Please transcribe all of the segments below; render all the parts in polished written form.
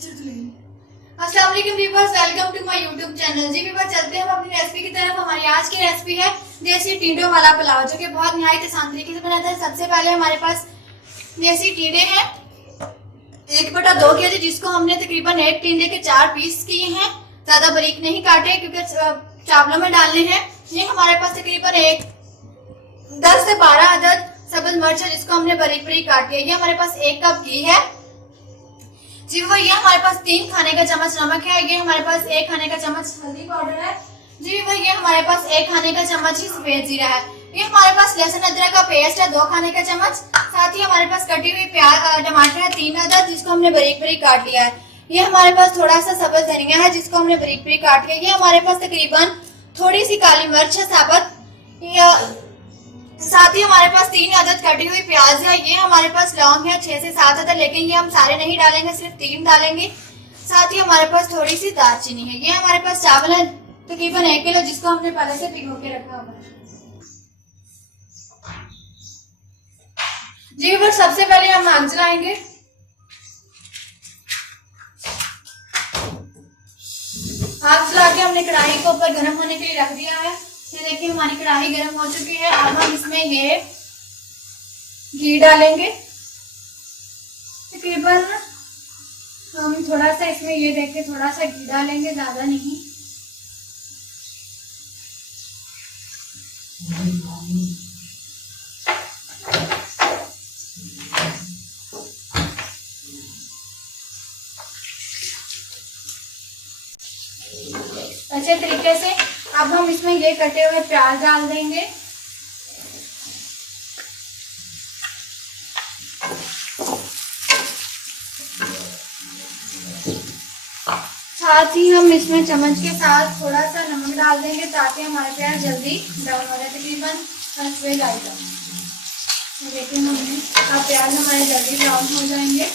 अस्सलाम वालेकुम viewers, welcome to my YouTube channel. जी व्यूअर्स, चलते हैं हम अपनी रेसिपी की तरफ। हमारी आज की रेसिपी है देसी टीडों वाला पुलाव, जो कि बहुत निहायत आसान तरीके से बनाता है। सबसे पहले हमारे पास देसी टीडे हैं 1/2 kg, जिसको हमने तकरीबन एक टीडे के 4 पीस किए हैं। ज्यादा बारीक नहीं काटे क्योंकि चावलों में डालने हैं। ये हमारे पास तकरीबन 10 से 12 अदद सब्ज मिर्च है, जिसको हमने बारीक बारीक काट लिया। ये हमारे पास 1 कप घी है। जी वो ये हमारे पास 3 खाने का चम्मच नमक है। ये हमारे पास 1 खाने का चम्मच हल्दी पाउडर है। जी वो ये हमारे पास 1 खाने का चम्मच ही सफेद जीरा है। ये हमारे पास लहसुन अदरक का पेस्ट है 2 खाने का चम्मच। साथ ही हमारे पास कटी हुई प्याज टमाटर है 3 अदद, जिसको हमने बारीक बारीक काट लिया है। ये हमारे पास थोड़ा सा सब्ज धनिया है, जिसको हमने बारीक बारीक काट लिया। ये हमारे पास तकरीबन थोड़ी सी काली मिर्च है साबुत। साथ ही हमारे पास 3 अदद कटी हुई प्याज है। ये हमारे पास लौंग है 6 से 7 अदद, लेकिन ये हम सारे नहीं डालेंगे, सिर्फ 3 डालेंगे। साथ ही हमारे पास थोड़ी सी दालचीनी है। ये हमारे पास चावल है तकरीबन 1 किलो, जिसको हमने पहले से भिगो के रखा हुआ है। जी बस सबसे पहले हम आग जलाएंगे। आग जला के हमने कढ़ाई को ऊपर गर्म होने के लिए रख दिया है। ये देखिए हमारी कढ़ाई गर्म हो चुकी है। अब हम इसमें ये घी डालेंगे। तकरीबन हम थोड़ा सा इसमें ये देखिए थोड़ा सा घी डालेंगे, ज्यादा नहीं। अच्छे तरीके से अब हम इसमें ये कटे हुए प्याज डाल देंगे। साथ ही हम इसमें चम्मच के साथ थोड़ा सा नमक डाल देंगे, ताकि हमारे प्याज जल्दी ब्राउन हो जाए। तकरीबन 10 मिनट आएगा। देखिए हमने अब प्याज हमारे जल्दी ब्राउन हो जाएंगे।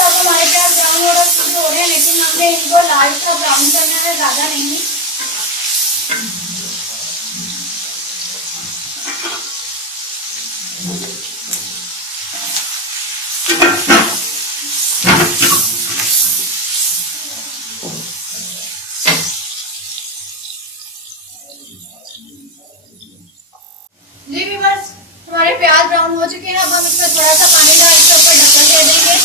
अब हमारे प्याज ब्राउन हो रहे हैं, लेकिन हमने इनको लाल सा ब्राउन करना है, ज्यादा नहीं। जी व्यूअर्स, हमारे प्याज ब्राउन हो चुके हैं। अब हम इसमें थोड़ा सा पानी डाल के ऊपर ढक्कन दे देंगे।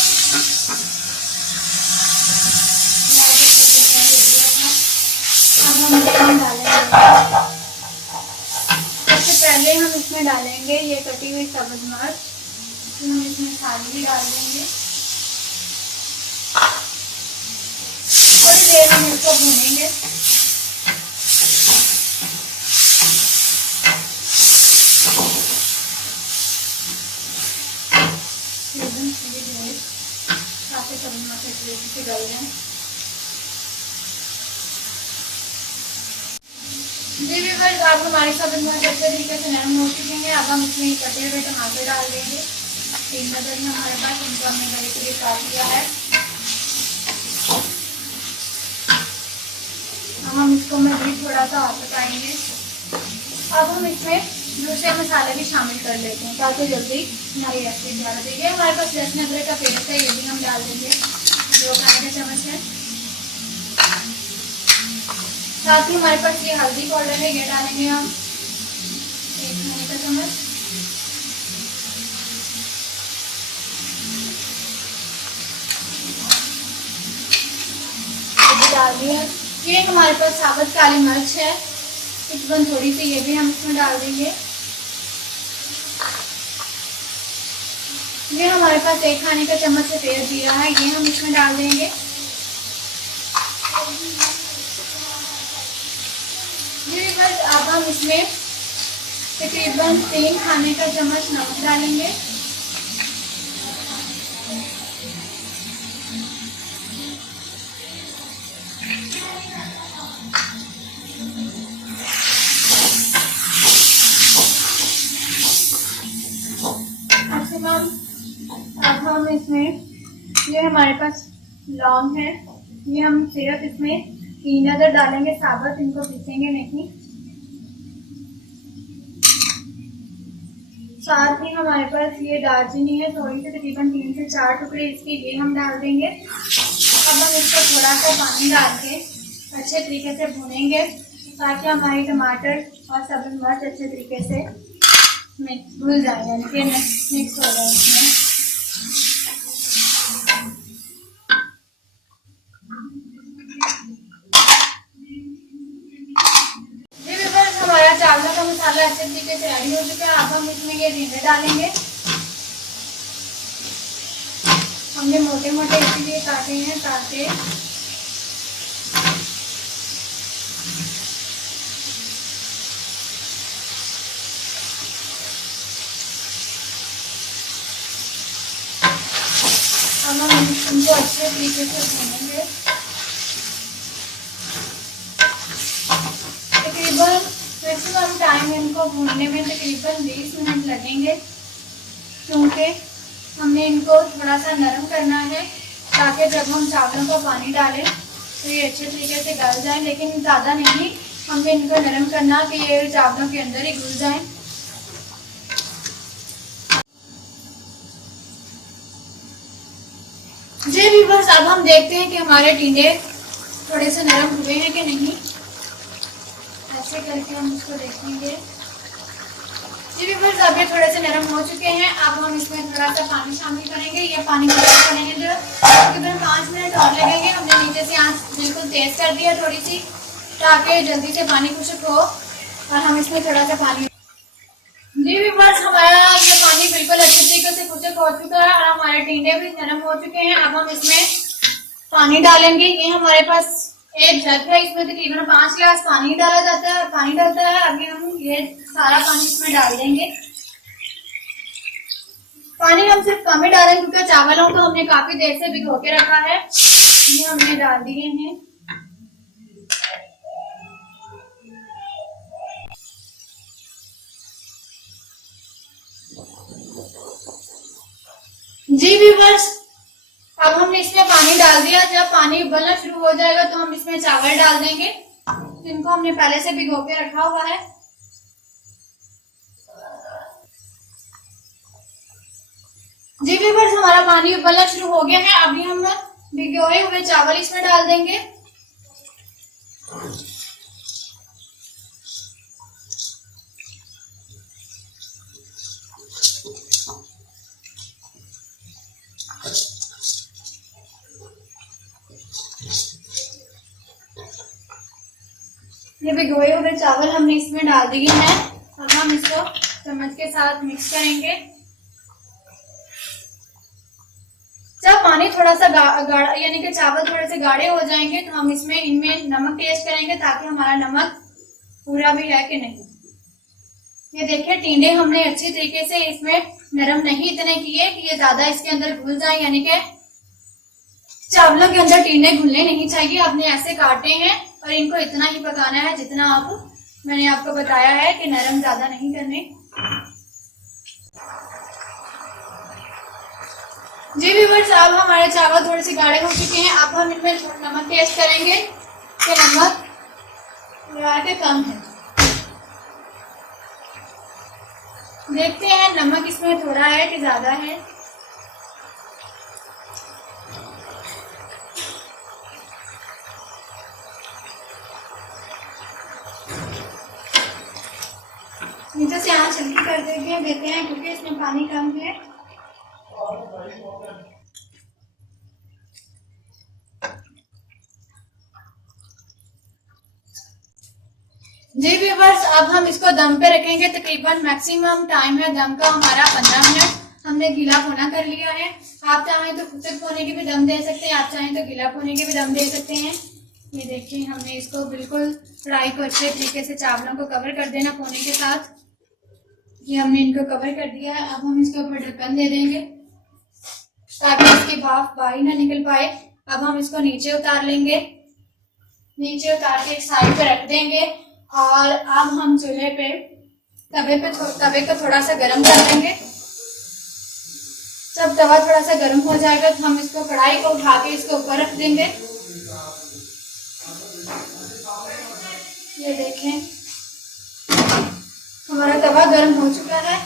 सबसे पहले हम इसमें डालेंगे ये कटी हुई सब्ज मिर्च। हम इसमें सारी भी डाल देंगे। थोड़ी देर हम इसको भूनेंगे। डाल दें। जी व्यूअर्स, आप हमारी सब्ज मिर्च अच्छे तरीके से नरम हो चुके हैं। अब हम इसमें कटे हुए टमाटर डाल देंगे। 3 अदद है हमारे पास, इनको हमने बड़े के लिए काट लिया है। अब हम इसको में भी थोड़ा सा और पकाएंगे। अब हम इसमें दूसरे मसाले भी शामिल कर लेते हैं, ताकि जल्दी हमारी रेसिपी तैयार हो जाएगी। हमारे पास लहसुन अदरक का पेस्ट है, ये भी हम डाल देंगे 2 खाने का चम्मच है। साथ ही हमारे पास ये हल्दी पाउडर है, ये डालेंगे हम 1 खाने का चम्मच। डाल दिया। ये हमारे पास साबुत काली मिर्च है तकरीबन थोड़ी सी, ये भी हम इसमें डाल देंगे। ये हमारे पास 1 खाने का चम्मच सफेद जीरा है, ये हम इसमें डाल देंगे। अब हम इसमें तकरीबन 3 खाने का चम्मच नमक डालेंगे। मैक्सिमम। अब हम इसमें, ये हमारे पास लौंग है, ये हम सिर्फ इसमें 3 अदर डालेंगे साबुत, इनको पीसेंगे नहीं। साथ ही हमारे पास ये दालचीनी है थोड़ी सी, तकरीबन 3 से 4 टुकड़े इसके, ये हम डाल देंगे। अब हम इसको थोड़ा सा पानी डाल के अच्छे तरीके से भूनेंगे ताकि हमारी टमाटर और सब्ज़ मिर्च अच्छे तरीके से घुल जाए, यानी कि मिक्स हो जाए इसमें। हमारा चावल का मसाला अच्छे तरीके से रेडी हो चुका है। अब हम इसमें ये टिंडे डालेंगे। हमने मोटे मोटे इसीलिए काटे हैं ताकि अब हम इनको अच्छे तरीके से भूनेंगे। तकरीबन मैक्सिमम टाइम इनको भूनने में तकरीबन 20 मिनट लगेंगे, क्योंकि हमने इनको थोड़ा सा नरम करना है ताकि जब हम चावलों को पानी डालें तो ये अच्छे तरीके से गल जाए, लेकिन ज़्यादा नहीं, हमने इनको नरम करना कि ये चावलों के अंदर ही घुल जाएं। जी व्यूअर्स, अब हम देखते हैं कि हमारे टिंडे थोड़े से नरम हुए हैं कि नहीं। ऐसे करके हम इसको देखेंगे। जी व्यूअर्स, अब ये थोड़े से नरम हो चुके हैं। अब हम इसमें थोड़ा सा पानी शामिल करेंगे। ये पानी गर्म करेंगे जो तकरीबन 5 मिनट और लगेंगे। हमने नीचे से आंच बिल्कुल तेज कर दिया थोड़ी सी, ताकि जल्दी से पानी खुश्क हो। और हम इसमें थोड़ा सा पानी, जी व्यूअर्स, हमारा ये पानी बिल्कुल अच्छे तरीके से खुश्क हो चुका है और हमारे टिंडे भी नरम हो चुके हैं। अब हम इसमें पानी डालेंगे। ये हमारे पास एक जग है, इसमें तकरीबन 5 गिलास पानी डाला जाता है, पानी डलता है। अभी हम ये सारा पानी इसमें डाल देंगे। पानी हम सिर्फ कम ही डालें क्योंकि चावलों को हमने काफी देर से भिगो के रखा है। ये हमने डाल दिए हैं। जी व्यूअर्स, अब हमने इसमें पानी डाल दिया। जब पानी उबलना शुरू हो जाएगा तो हम इसमें चावल डाल देंगे, जिनको हमने पहले से भिगो के रखा हुआ है। जी व्यूअर्स, हमारा पानी उबलना शुरू हो गया है। अभी हम भिगोए हुए चावल इसमें डाल देंगे। ये भिगोए हुए चावल हमने इसमें डाल दिए हैं। अब हम इसको चम्मच के साथ मिक्स करेंगे। जब पानी थोड़ा सा गाढ़ा यानी कि चावल थोड़े से गाढ़े हो जाएंगे तो हम इसमें इनमें नमक टेस्ट करेंगे ताकि हमारा नमक पूरा भी है कि नहीं। ये देखिए, टिंडे हमने अच्छी तरीके से इसमें नरम नहीं इतने किए कि ये ज्यादा इसके अंदर घुल जाए, यानी कि चावलों के अंदर टिंडे घुलने नहीं चाहिए। आपने ऐसे काटे हैं और इनको इतना ही पकाना है जितना मैंने आपको बताया है कि नरम ज्यादा नहीं करने। जी व्यूअर्स, अब हमारे चावल थोड़े से गाढ़े हो चुके हैं। अब हम इनमें नमक टेस्ट करेंगे कि नमक थोड़ा के कम है। देखते हैं नमक इसमें थोड़ा है कि ज्यादा है। नीचे से आंच हल्की कर देते हैं क्योंकि इसमें पानी कम है। जी व्यूअर्स, अब हम इसको दम पे रखेंगे। तकरीबन मैक्सिमम टाइम है दम का हमारा 15 मिनट। हमने गीला पोना कर लिया है। आप चाहें तो खुश्क होने के भी दम दे सकते हैं, आप चाहें तो गीला पोने के भी दम दे सकते हैं। ये देखिए, हमने इसको बिल्कुल फ्राई को अच्छे तरीके से चावलों को कवर कर देना पोने के साथ। ये हमने इनको कवर कर दिया है। अब हम इसके ऊपर ढक्कन दे देंगे ताकि इसकी भाप बाहर ना निकल पाए। अब हम इसको नीचे उतार लेंगे। नीचे उतार के एक साइड पे रख देंगे और अब हम चूल्हे पे तवे को थोड़ा सा गर्म कर लेंगे। जब तवा थोड़ा सा गर्म हो जाएगा तो हम इसको कढ़ाई को उठा के इसके ऊपर रख देंगे। ये देखें हमारा तवा गर्म हो चुका है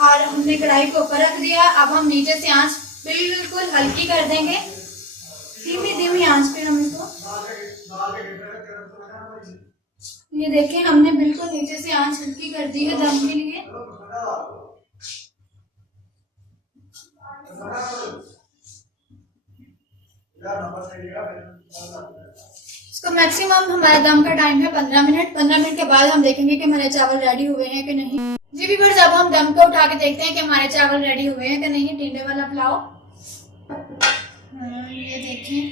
और हमने कढ़ाई को ऊपर रख दिया। अब हम नीचे से आंच बिल्कुल हल्की कर देंगे, धीमी धीमी आंच पे हम इसको। ये देखें हमने बिल्कुल नीचे से आंच हल्की कर दी है दम के लिए। इसको मैक्सिमम हमारा दम का टाइम है 15 मिनट। 15 मिनट के बाद हम देखेंगे कि हमारे चावल रेडी हुए हैं कि नहीं। जी व्यूअर्स, अब हम दम को उठा के देखते हैं कि हमारे चावल रेडी हुए हैं कि नहीं। टिंडे वाला पुलाव, ये देखें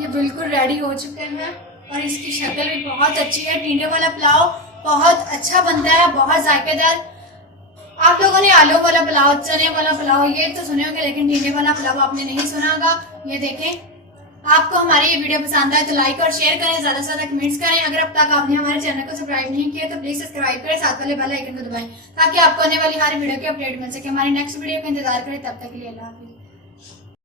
ये बिल्कुल रेडी हो चुके हैं और इसकी शक्ल भी बहुत अच्छी है। टिंडे वाला पुलाव बहुत अच्छा बनता है, बहुत जायकेदार। आप लोगों ने आलू वाला पुलाव, चने वाला पुलाव ये तो सुने होंगे, लेकिन टिंडे वाला पुलाव आपने नहीं सुना होगा। ये देखें, आपको हमारी ये वीडियो पसंद आए तो लाइक और शेयर करें, ज्यादा से ज्यादा कमेंट्स करें। अगर अब तक आपने हमारे चैनल को सब्सक्राइब नहीं किया तो प्लीज सब्सक्राइब करें, साथ वाले बेल आइकन को दबाएं ताकि आपको आने वाली हर वीडियो की अपडेट मिल सके। हमारी नेक्स्ट वीडियो का इंतजार करें, तब तक के लिए अल्लाह हाफिज़।